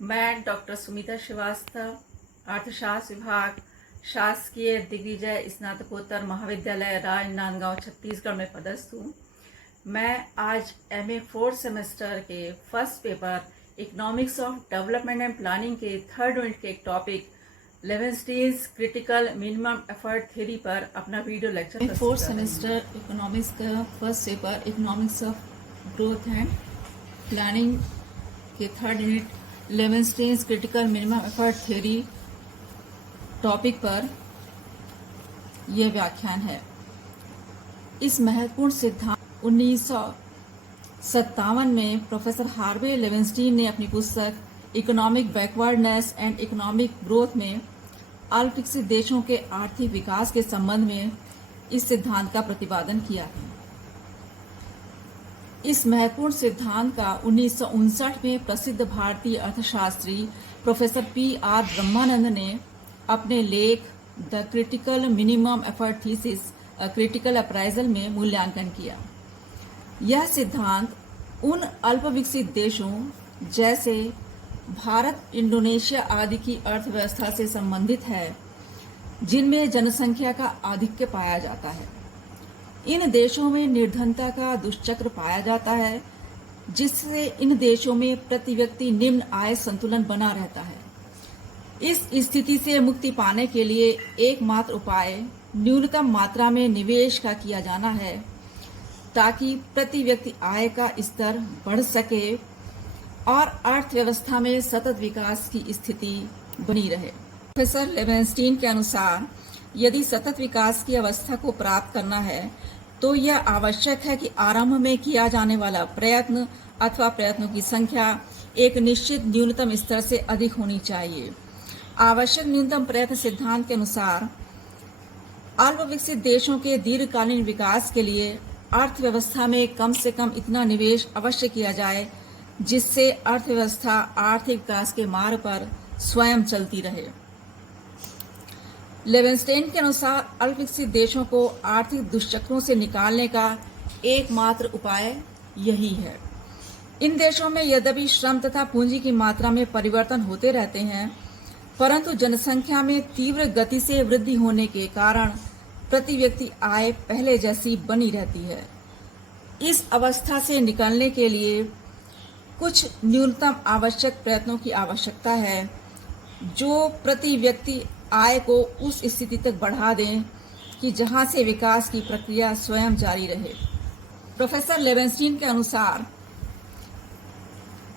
मैं डॉक्टर सुमिता श्रीवास्तव, अर्थशास्त्र विभाग, शासकीय दिग्विजय स्नातकोत्तर महाविद्यालय राजनांदगांव छत्तीसगढ़ में पदस्थ हूँ। मैं आज एमए फोर्थ सेमेस्टर के first paper economics of development and planning के थर्ड यूनिट के एक topic Leibenstein's critical minimum effort theory पर अपना video lecture fourth semester economics का first paper economics of growth and planning के third unit Leibenstein's critical minimum effort theory topic पर यह व्याख्यान है। इस महत्वपूर्ण सिद्धांत 1957 में प्रोफेसर हार्वे लेवेंस्टीन ने अपनी पुस्तक economic backwardness and economic growth में अल्प विकसित देशों के आर्थिक विकास के संबंध में इस सिद्धांत का प्रतिपादन किया है। इस महत्वपूर्ण सिद्धांत का 1959 में प्रसिद्ध भारतीय अर्थशास्त्री प्रोफेसर P.R. ब्रह्मानंद ने अपने लेख the critical minimum effort thesis critical appraisal में मूल्यांकन किया। यह सिद्धांत उन अल्प विकसित देशों जैसे भारत, इंडोनेशिया आदि की अर्थव्यवस्था से संबंधित है जिनमें जनसंख्या का आधिक्य पाया जाता है। इन देशों में निर्धनता का दुष्चक्र पाया जाता है जिससे इन देशों में प्रति व्यक्ति निम्न आय संतुलन बना रहता है। इस स्थिति से मुक्ति पाने के लिए एकमात्र उपाय न्यूनतम मात्रा में निवेश का किया जाना है ताकि प्रति व्यक्ति आय का स्तर बढ़ सके और अर्थव्यवस्था में सतत विकास की स्थिति बनी रहे। प्रोफेसर लेवेंस्टीन के अनुसार यदि सतत विकास की अवस्था को प्राप्त करना है तो यह आवश्यक है कि आरंभ में किया जाने वाला प्रयत्न अथवा प्रयत्नों की संख्या एक निश्चित न्यूनतम स्तर से अधिक होनी चाहिए। आवश्यक न्यूनतम प्रयत्न सिद्धांत के अनुसार अल्प विकसित देशों के दीर्घकालीन विकास के लिए अर्थव्यवस्था में कम से कम इतना निवेश अवश्य किया जाए जिससे अर्थव्यवस्था आर्थिक विकास के मार्ग पर स्वयं चलती रहे। लेवेंस्टीन के अनुसार अल्प विकसित देशों को आर्थिक दुष्चक्रों से निकालने का एकमात्र उपाय यही है। इन देशों में यद्यपि श्रम तथा पूंजी की मात्रा में परिवर्तन होते रहते हैं परंतु जनसंख्या में तीव्र गति से वृद्धि होने के कारण प्रति व्यक्ति आय पहले जैसी बनी रहती है। इस अवस्था से निकलने के लिए कुछ न्यूनतम आवश्यक प्रयत्नों की आवश्यकता है जो प्रति व्यक्ति आय को उस स्थिति तक बढ़ा दें कि जहां से विकास की प्रक्रिया स्वयं जारी रहे। प्रोफेसर लेवेंस्टीन के अनुसार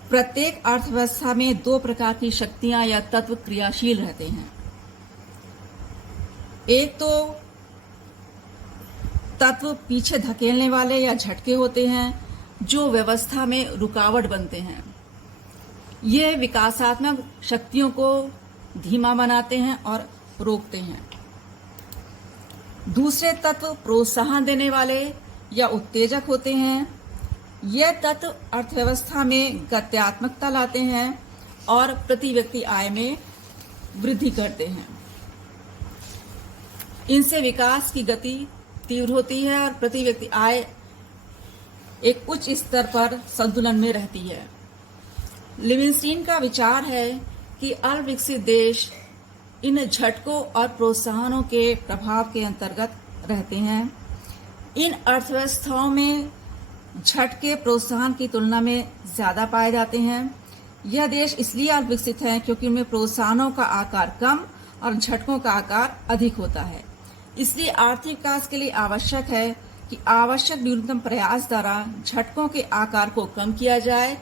प्रत्येक अर्थव्यवस्था में दो प्रकार की शक्तियां या तत्व क्रियाशील रहते हैं। एक तो तत्व पीछे धकेलने वाले या झटके होते हैं जो व्यवस्था में रुकावट बनते हैं। ये विकासात्मक शक्तियों को धीमा बनाते हैं और रोकते हैं। दूसरे तत्व प्रोत्साहन देने वाले या उत्तेजक होते हैं। यह तत्व अर्थव्यवस्था में गत्यात्मकता लाते हैं और प्रति व्यक्ति आय में वृद्धि करते हैं। इनसे विकास की गति तीव्र होती है और प्रति व्यक्ति आय एक उच्च स्तर पर संतुलन में रहती है। लेवेंस्टीन का विचार है कि अल्प विकसित देश इन झटकों और प्रोत्साहनों के प्रभाव के अंतर्गत रहते हैं। इन अर्थव्यवस्थाओं में झटके प्रोत्साहन की तुलना में ज्यादा पाए जाते हैं। यह देश इसलिए अल्प विकसित है क्योंकि उनमें प्रोत्साहनों का आकार कम और झटकों का आकार अधिक होता है। इसलिए आर्थिक विकास के लिए आवश्यक है कि आवश्यक न्यूनतम प्रयास द्वारा झटकों के आकार को कम किया जाए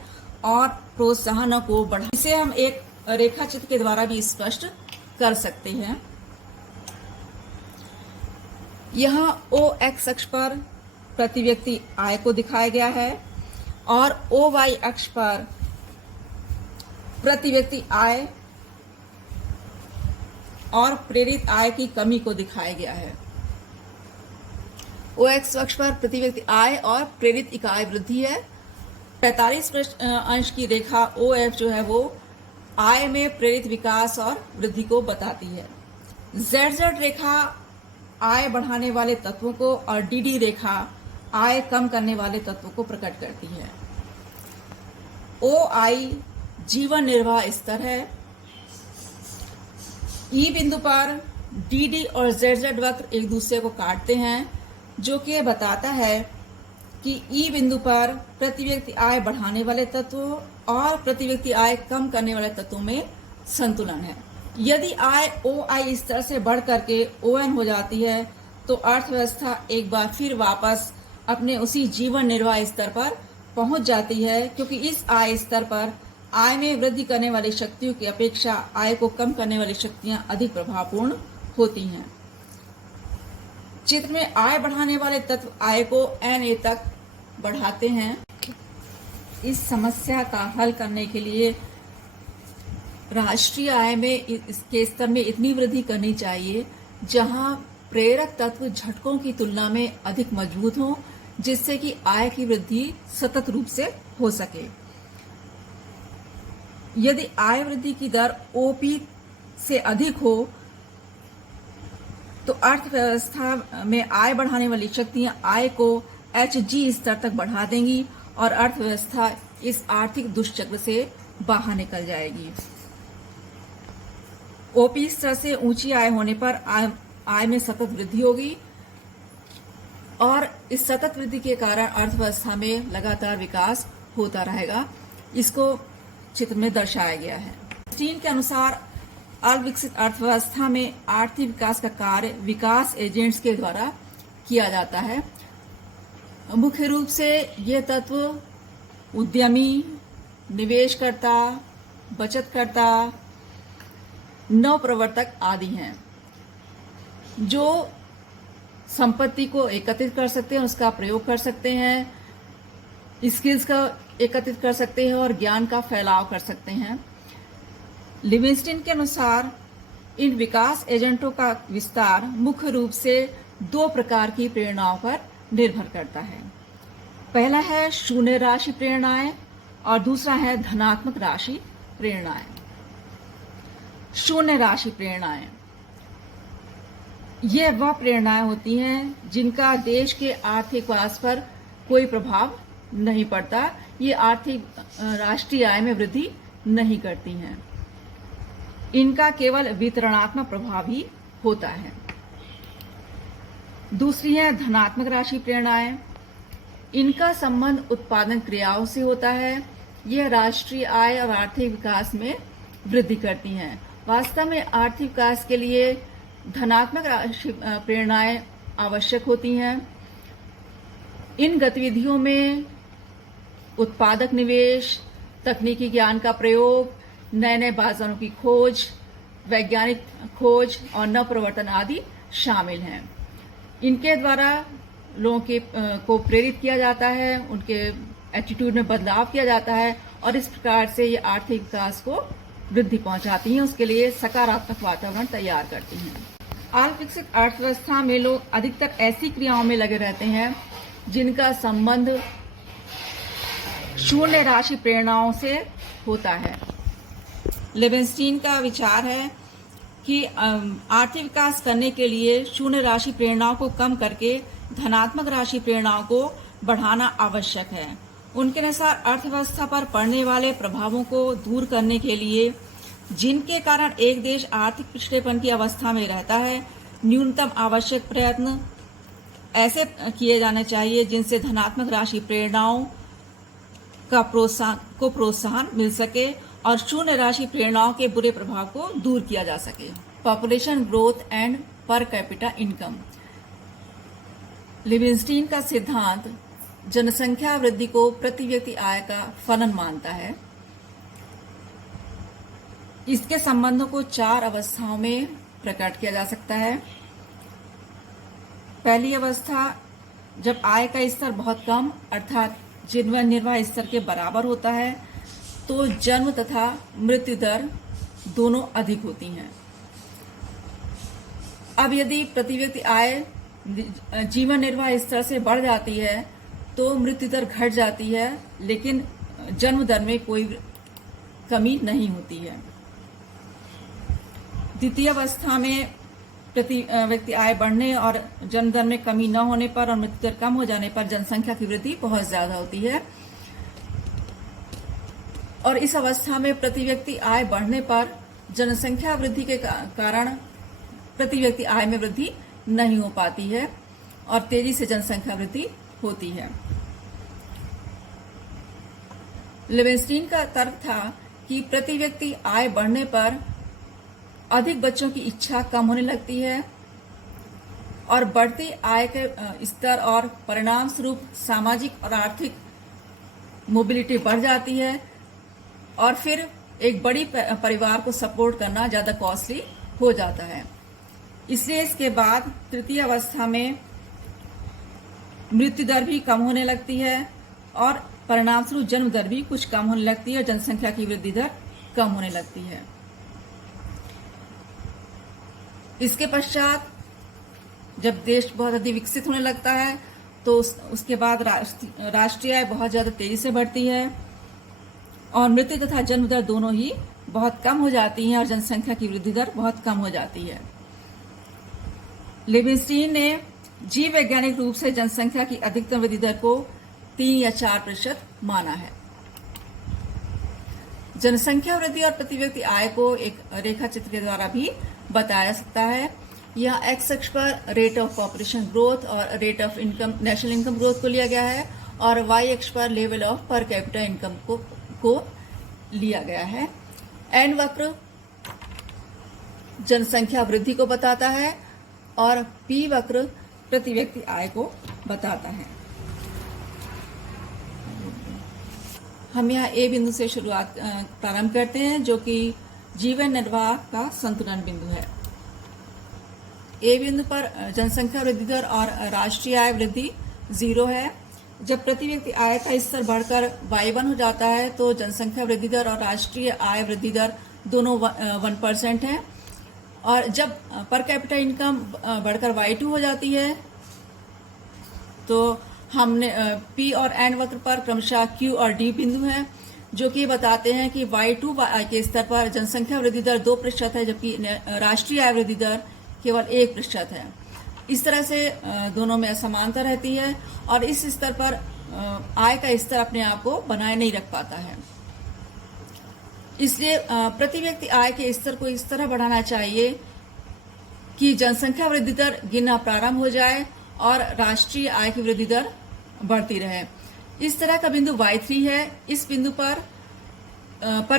और प्रोत्साहनों को बढ़ाया। इसे हम एक रेखा चित्र के द्वारा भी स्पष्ट कर सकते हैं। यहाँ OX अक्ष पर प्रति व्यक्ति आय को दिखाया गया है और OY अक्ष पर प्रति व्यक्ति आय और प्रेरित आय की कमी को दिखाया गया है। OX अक्ष पर प्रति व्यक्ति आय और प्रेरित इकाई वृद्धि है। 45 अंश की रेखा OF जो है वो आय में प्रेरित विकास और वृद्धि को बताती है। ZZ रेखा आय बढ़ाने वाले तत्वों को और DD रेखा आय कम करने वाले तत्वों को प्रकट करती है। OI जीवन निर्वाह स्तर है। ई बिंदु पर डी और जेड वक्र एक दूसरे को काटते हैं, जो कि बताता है कि ई बिंदु पर प्रति व्यक्ति आय बढ़ाने वाले तत्वों और प्रति व्यक्ति आय कम करने वाले तत्वों में संतुलन है। यदि आय ओ आई स्तर से बढ़ करके ON हो जाती है तो अर्थव्यवस्था एक बार फिर वापस अपने उसी जीवन निर्वाह स्तर पर पहुंच जाती है, क्योंकि इस आय स्तर पर आय में वृद्धि करने वाली शक्तियों की अपेक्षा आय को कम करने वाली शक्तियां अधिक प्रभावपूर्ण होती हैं। चित्र में आय बढ़ाने वाले तत्व आय को NA तक बढ़ाते हैं। इस समस्या का हल करने के लिए राष्ट्रीय आय में इसके स्तर में इतनी वृद्धि करनी चाहिए जहां प्रेरक तत्व झटकों की तुलना में अधिक मजबूत हों, जिससे कि आय की वृद्धि सतत रूप से हो सके। यदि आय वृद्धि की दर OP से अधिक हो तो अर्थव्यवस्था में आय बढ़ाने वाली शक्तियां आय को HG स्तर तक बढ़ा देंगी और अर्थव्यवस्था इस आर्थिक दुष्चक्र से बाहर निकल जाएगी। OP स्तर से ऊंची आय होने पर आय में सतत वृद्धि होगी और इस सतत वृद्धि के कारण अर्थव्यवस्था में लगातार विकास होता रहेगा। इसको चित्र में दर्शाया गया है। स्टीन के अनुसार अल्पविकसित अर्थव्यवस्था में आर्थिक विकास का कार्य विकास एजेंट्स के द्वारा किया जाता है। मुख्य रूप से ये तत्व उद्यमी, निवेशकर्ता, बचतकर्ता, नवप्रवर्तक आदि हैं, जो संपत्ति को एकत्रित कर सकते हैं, उसका प्रयोग कर सकते हैं, स्किल्स का एकत्रित कर सकते हैं और ज्ञान का फैलाव कर सकते हैं। लिविंगस्टन के अनुसार इन विकास एजेंटों का विस्तार मुख्य रूप से 2 प्रकार की प्रेरणाओं पर निर्भर करता है। पहला है शून्य राशि प्रेरणाएं और दूसरा है धनात्मक राशि प्रेरणाएं। शून्य राशि प्रेरणाएं ये वह प्रेरणाएं होती हैं जिनका देश के आर्थिक विकास पर कोई प्रभाव नहीं पड़ता। ये आर्थिक राष्ट्रीय आय में वृद्धि नहीं करती हैं। इनका केवल वितरणात्मक प्रभाव ही होता है। दूसरी है धनात्मक राशि प्रेरणाएं। इनका संबंध उत्पादन क्रियाओं से होता है। यह राष्ट्रीय आय और आर्थिक विकास में वृद्धि करती हैं। वास्तव में आर्थिक विकास के लिए धनात्मक राशि प्रेरणाएं आवश्यक होती हैं। इन गतिविधियों में उत्पादक निवेश, तकनीकी ज्ञान का प्रयोग, नए नए बाजारों की खोज, वैज्ञानिक खोज और नवप्रवर्तन आदि शामिल हैं। इनके द्वारा लोगों को प्रेरित किया जाता है, उनके एटीट्यूड में बदलाव किया जाता है और इस प्रकार से ये आर्थिक विकास को वृद्धि पहुंचाती हैं, उसके लिए सकारात्मक वातावरण तैयार करती हैं। अल्प विकसित अर्थव्यवस्था में लोग अधिकतर ऐसी क्रियाओं में लगे रहते हैं जिनका संबंध शून्य राशि प्रेरणाओं से होता है। लिविंगस्टन का विचार है कि आर्थिक विकास करने के लिए शून्य राशि प्रेरणाओं को कम करके धनात्मक राशि प्रेरणाओं को बढ़ाना आवश्यक है। उनके अनुसार अर्थव्यवस्था पर पड़ने वाले प्रभावों को दूर करने के लिए, जिनके कारण एक देश आर्थिक पिछड़ेपन की अवस्था में रहता है, न्यूनतम आवश्यक प्रयत्न ऐसे किए जाने चाहिए जिनसे धनात्मक राशि प्रेरणाओं का प्रोत्साहन मिल सके और शून्य राशि प्रेरणाओं के बुरे प्रभाव को दूर किया जा सके। पॉपुलेशन ग्रोथ एंड पर कैपिटा इनकम। लिविंगस्टन का सिद्धांत जनसंख्या वृद्धि को प्रति व्यक्ति आय का फलन मानता है। इसके संबंधों को 4 अवस्थाओं में प्रकट किया जा सकता है। पहली अवस्था, जब आय का स्तर बहुत कम अर्थात जीवन निर्वाह स्तर के बराबर होता है तो जन्म तथा मृत्यु दर दोनों अधिक होती हैं। अब यदि प्रति व्यक्ति आय जीवन निर्वाह स्तर से बढ़ जाती है तो मृत्यु दर घट जाती है, लेकिन जन्म दर में कोई कमी नहीं होती है। द्वितीय अवस्था में प्रति व्यक्ति आय बढ़ने और जन्म दर में कमी न होने पर और मृत्यु दर कम हो जाने पर जनसंख्या की वृद्धि बहुत ज्यादा होती है और इस अवस्था में प्रति व्यक्ति आय बढ़ने पर जनसंख्या वृद्धि के कारण प्रति व्यक्ति आय में वृद्धि नहीं हो पाती है और तेजी से जनसंख्या वृद्धि होती है। लिविंगस्टीन का तर्क था कि प्रति व्यक्ति आय बढ़ने पर अधिक बच्चों की इच्छा कम होने लगती है और बढ़ती आय के स्तर और परिणाम स्वरूप सामाजिक और आर्थिक मोबिलिटी बढ़ जाती है और फिर एक बड़ी परिवार को सपोर्ट करना ज्यादा कॉस्टली हो जाता है। इसलिए इसके बाद तृतीय अवस्था में मृत्यु दर भी कम होने लगती है और परिणाम स्वरूप जन्म दर भी कुछ कम होने लगती है और जनसंख्या की वृद्धि दर कम होने लगती है। इसके पश्चात जब देश बहुत अधिक विकसित होने लगता है तो उसके बाद राष्ट्रीय आय बहुत ज्यादा तेजी से बढ़ती है और मृत्यु तथा जन्म दर दोनों ही बहुत कम हो जाती हैं और जनसंख्या की वृद्धि दर बहुत कम हो जाती है। लिविंगस्टीन ने जीव वैज्ञानिक रूप से जनसंख्या की अधिकतम वृद्धि दर को 3 या 4% माना है। जनसंख्या वृद्धि और प्रति व्यक्ति आय को एक रेखा चित्र के द्वारा भी बताया जा सकता है। यहाँ एक्स अक्ष पर रेट ऑफ पॉपुलेशन ग्रोथ और rate of income national income growth को लिया गया है और वाई अक्ष पर लेवल ऑफ पर कैपिटा इनकम को लिया गया है। एन वक्र जनसंख्या वृद्धि को बताता है और पी वक्र प्रति व्यक्ति आय को बताता है। हम यहाँ ए बिंदु से शुरुआत प्रारंभ करते हैं जो कि जीवन निर्वाह का संतुलन बिंदु है। ए बिंदु पर जनसंख्या वृद्धि दर और राष्ट्रीय आय वृद्धि 0 है। जब प्रति व्यक्ति आय का स्तर बढ़कर y1 हो जाता है तो जनसंख्या वृद्धि दर और राष्ट्रीय आय वृद्धि दर दोनों 1% है और जब पर कैपिटा इनकम बढ़कर y2 हो जाती है तो हमने P और N वक्र पर क्रमशः Q और D बिंदु हैं जो कि बताते हैं कि y2 के स्तर पर जनसंख्या वृद्धि दर 2% है जबकि राष्ट्रीय आय वृद्धि दर केवल 1% है। इस तरह से दोनों में असमानता रहती है और इस स्तर पर आय का स्तर अपने आप को बनाए नहीं रख पाता है। इसलिए प्रति व्यक्ति आय के स्तर को इस तरह बढ़ाना चाहिए कि जनसंख्या वृद्धि दर गिनना प्रारंभ हो जाए और राष्ट्रीय आय की वृद्धि दर बढ़ती रहे। इस तरह का बिंदु y3 है। इस बिंदु पर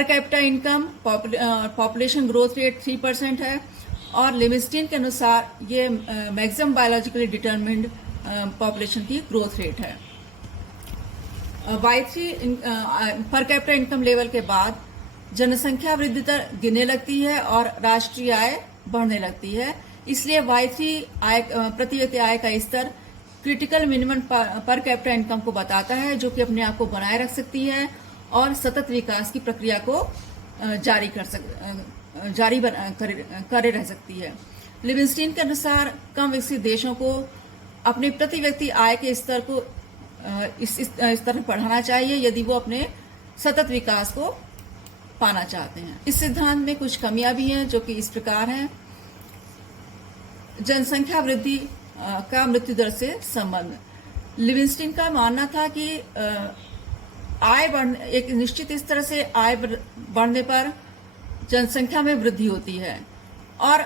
capita income population growth rate 3% है और लिविंगस्टीन के अनुसार ये मैक्सिमम बायोलॉजिकली डिटरमिन्ड पॉपुलेशन की ग्रोथ रेट है। y3 पर कैपिटा इनकम लेवल के बाद जनसंख्या वृद्धि दर गिरने लगती है और राष्ट्रीय आय बढ़ने लगती है। इसलिए y3 आय प्रति व्यक्ति आय का स्तर क्रिटिकल मिनिमम पर कैपिटा इनकम को बताता है जो कि अपने आप को बनाए रख सकती है और सतत विकास की प्रक्रिया को जारी करे रह सकती है। लिविंगस्टीन के अनुसार कम विकसित देशों को अपने प्रति व्यक्ति आय के स्तर को इस स्तर पर बढ़ाना चाहिए यदि वो अपने सतत विकास को पाना चाहते हैं। इस सिद्धांत में कुछ कमियां भी हैं जो कि इस प्रकार हैं। जनसंख्या वृद्धि का मृत्यु दर से संबंध। लिविंगस्टीन का मानना था कि एक निश्चित स्तर से आय बढ़ने पर जनसंख्या में वृद्धि होती है और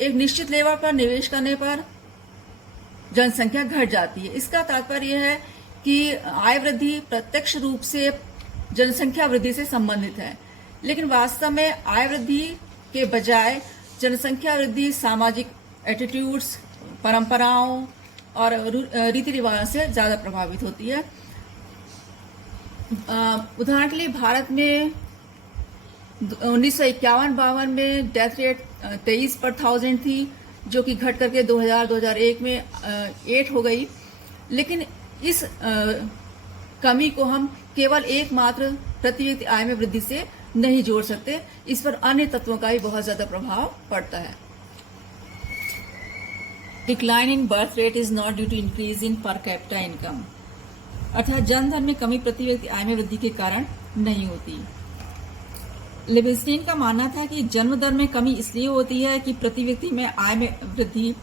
एक निश्चित लेवल पर निवेश करने पर जनसंख्या घट जाती है। इसका तात्पर्य है कि आय वृद्धि प्रत्यक्ष रूप से जनसंख्या वृद्धि से संबंधित है, लेकिन वास्तव में आय वृद्धि के बजाय जनसंख्या वृद्धि सामाजिक एटीट्यूड्स, परंपराओं और रीति रिवाजों से ज्यादा प्रभावित होती है। उदाहरण के लिए भारत में 1951-52 में डेथ रेट 23 पर 1000 थी जो कि घट करके 2000-2001 में 8 हो गई, लेकिन इस कमी को हम केवल एकमात्र प्रति व्यक्ति आय में वृद्धि से नहीं जोड़ सकते। इस पर अन्य तत्वों का भी बहुत ज्यादा प्रभाव पड़ता है। Decline in birth rate is not due to increase in per capita income, अर्थात जन्म दर में कमी प्रति व्यक्ति आय में वृद्धि के कारण नहीं होती। लिविंगस्टीन का मानना था कि जन्म दर में कमी इसलिए होती है कि प्रति व्यक्ति में आय में वृद्धि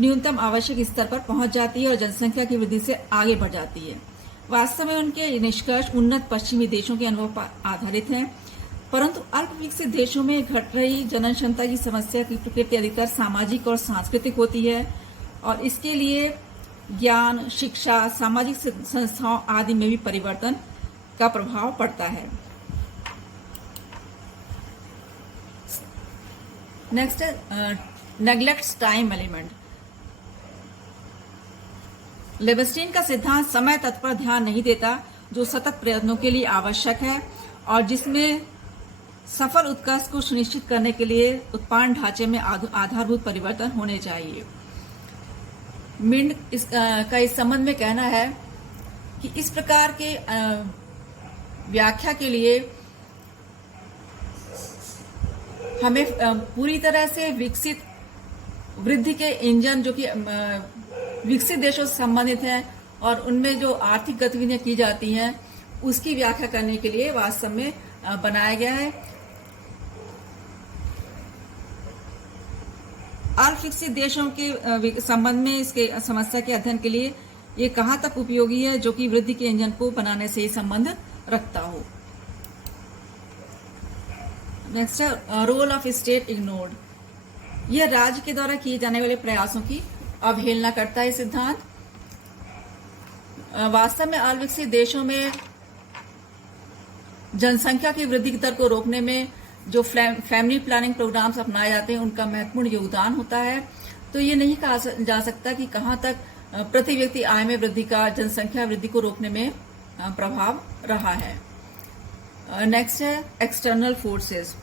न्यूनतम आवश्यक स्तर पर पहुंच जाती है और जनसंख्या की वृद्धि से आगे बढ़ जाती है। वास्तव में उनके निष्कर्ष उन्नत पश्चिमी देशों के अनुभव पर आधारित हैं, परंतु अल्प विकसित देशों में घट रही जनसंख्या की समस्या की प्रकृति अधिकतर सामाजिक और सांस्कृतिक होती है और इसके लिए ज्ञान, शिक्षा, सामाजिक संस्थाओं आदि में भी परिवर्तन का प्रभाव पड़ता है। नेक्स्ट है नेग्लेक्ट्स टाइम एलिमेंट। लेविस्टीन का सिद्धांत समय तत्व पर ध्यान नहीं देता जो सतत प्रयत्नों के लिए आवश्यक है और जिसमें सफल उत्कर्ष को सुनिश्चित करने के लिए उत्पादन ढांचे में आधारभूत परिवर्तन होने चाहिए। मिंड का इस संबंध में कहना है कि इस प्रकार के व्याख्या के लिए हमें पूरी तरह से विकसित वृद्धि के इंजन जो कि विकसित देशों से संबंधित हैं और उनमें जो आर्थिक गतिविधियां की जाती हैं उसकी व्याख्या करने के लिए वास्तव में बनाया गया है। अल्प विकसित देशों के संबंध में इसके समस्या के अध्ययन के लिए ये कहाँ तक उपयोगी है जो कि वृद्धि के इंजन को बनाने से ही संबंध रखता हो। नेक्स्ट है रोल ऑफ स्टेट इग्नोर्ड। यह राज्य के द्वारा किए जाने वाले प्रयासों की अवहेलना करता है। सिद्धांत वास्तव में अल्प विकसित देशों में जनसंख्या की वृद्धि की दर को रोकने में जो फैमिली प्लानिंग प्रोग्राम्स अपनाए जाते हैं उनका महत्वपूर्ण योगदान होता है। तो ये नहीं कहा जा सकता कि कहाँ तक प्रति व्यक्ति आय में वृद्धि का जनसंख्या वृद्धि को रोकने में प्रभाव रहा है। नेक्स्ट है एक्सटर्नल फोर्सेस।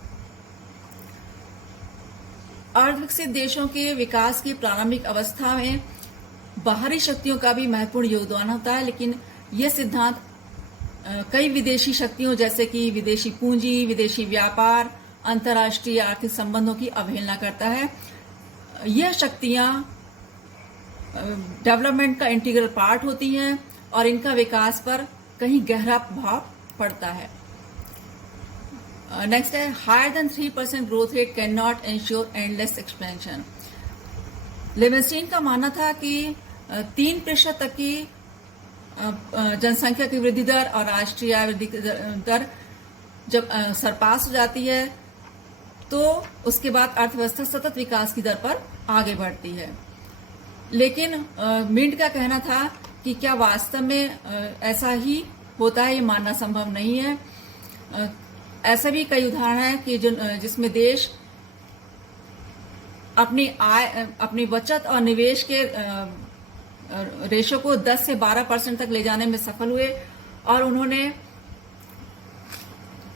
अर्धविकसित देशों के विकास की प्रारंभिक अवस्था में बाहरी शक्तियों का भी महत्वपूर्ण योगदान होता है, लेकिन यह सिद्धांत कई विदेशी शक्तियों जैसे कि विदेशी पूंजी, विदेशी व्यापार, अंतर्राष्ट्रीय आर्थिक संबंधों की अवहेलना करता है। यह शक्तियां डेवलपमेंट का इंटीग्रल पार्ट होती हैं और इनका विकास पर कहीं गहरा प्रभाव पड़ता है। नेक्स्ट है higher than 3% growth rate can not ensure endless expansion. Leibenstein का मानना था कि 3% तक की जनसंख्या की वृद्धि दर और राष्ट्रीय आय वृद्धि दर जब सरपास हो जाती है तो उसके बाद अर्थव्यवस्था सतत विकास की दर पर आगे बढ़ती है। लेकिन मिंट का कहना था कि क्या वास्तव में ऐसा ही होता है, ये मानना संभव नहीं है। ऐसे भी कई उदाहरण हैं कि जिसमें देश अपनी आय, अपनी बचत और निवेश के रेशो को 10 से 12% तक ले जाने में सफल हुए और उन्होंने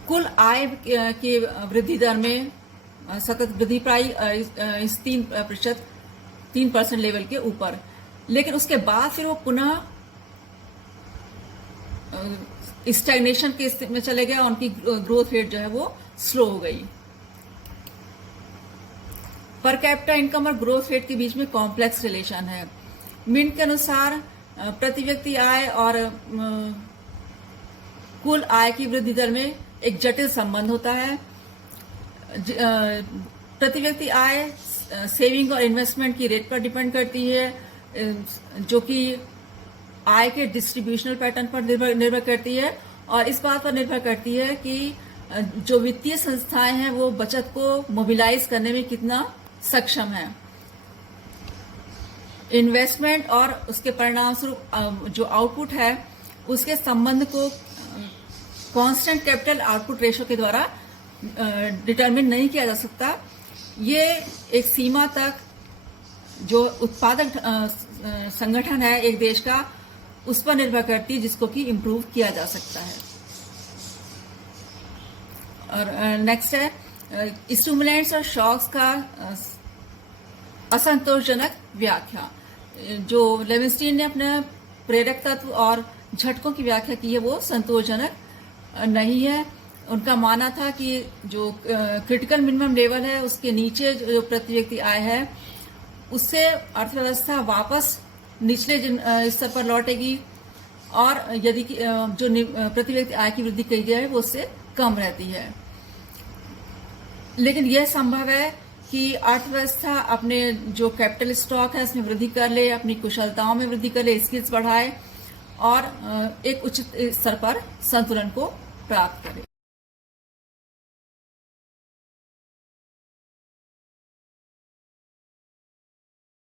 कुल आय की वृद्धि दर में सतत वृद्धि पाई इस 3% लेवल के ऊपर। लेकिन उसके बाद फिर वो पुनः स्टैग्नेशन के स्थिति में चले गए और उनकी ग्रोथ रेट जो है वो स्लो हो गई। पर कैपिटा इनकम और ग्रोथ रेट के बीच में कॉम्प्लेक्स रिलेशन है। मिंट के अनुसार प्रति व्यक्ति आय और कुल आय की वृद्धि दर में एक जटिल संबंध होता है। प्रति व्यक्ति आय सेविंग और इन्वेस्टमेंट की रेट पर डिपेंड करती है, जो कि आय के डिस्ट्रीब्यूशनल पैटर्न पर निर्भर करती है और इस बात पर निर्भर करती है कि जो वित्तीय संस्थाएं हैं वो बचत को मोबिलाइज करने में कितना सक्षम है। इन्वेस्टमेंट और उसके परिणाम स्वरूप जो आउटपुट है उसके संबंध को कांस्टेंट कैपिटल आउटपुट रेशो के द्वारा डिटरमिन नहीं किया जा सकता। ये एक सीमा तक जो उत्पादक संगठन है एक देश का उस पर निर्भर करती है जिसको कि इम्प्रूव किया जा सकता है। और नेक्स्ट है स्टिमुलेंट्स और शॉक्स का असंतोषजनक व्याख्या। जो लेविस्टीन ने अपने प्रेरक तत्व और झटकों की व्याख्या की है वो संतोषजनक नहीं है। उनका मानना था कि जो क्रिटिकल मिनिमम लेवल है उसके नीचे जो प्रति व्यक्ति आय है उससे अर्थव्यवस्था वापस निचले स्तर पर लौटेगी और यदि जो प्रति व्यक्ति आय की वृद्धि की जाए वो उससे कम रहती है। लेकिन यह संभव है कि अर्थव्यवस्था अपने जो कैपिटल स्टॉक है उसमें वृद्धि कर ले, अपनी कुशलताओं में वृद्धि कर ले, स्किल्स बढ़ाए और एक उचित स्तर पर संतुलन को प्राप्त करे।